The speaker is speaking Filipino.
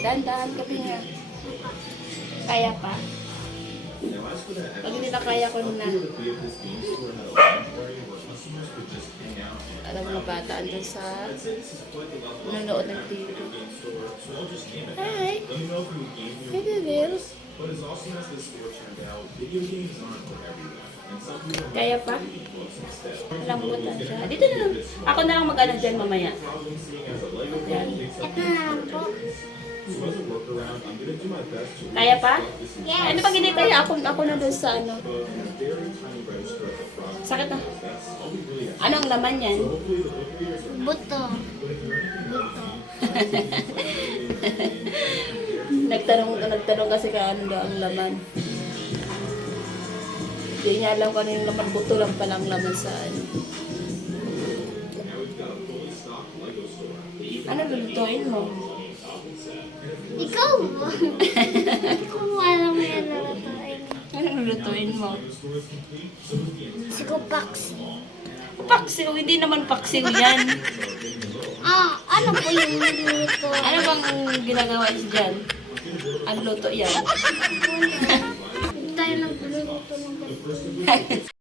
Dahan-dahan ka nga. Kaya pa. Pag hindi na kaya ko na. Alam mga bata andun sa nanonood ng TV. Hi! Hey, Devil. Kaya pa? Lambutan siya. Dito na lang. Ako na lang mag-ano dyan mamaya. Yan. Ito na lang po. Kaya pa? Yes. Ano pag hindi kaya? Ako na dun sa ano. Sakit na. Anong laman yan? Buto. Buto. Nagtanong kasi ka ano daw ang laman. Hindi niya alam kung ano yung laman. Buto lang palang laman sa ano. Ano lulutuin mo? Ikaw mo. Ikaw mo alam mo yan lulutuin. Ano lulutuin mo? Sikupaksi. Paksiw, hindi naman paksiw yan. Ano po yung niluluto? Ano bang ginagawa dyan? Ang luto yan. Hindi tayo nagluluto ng ganito.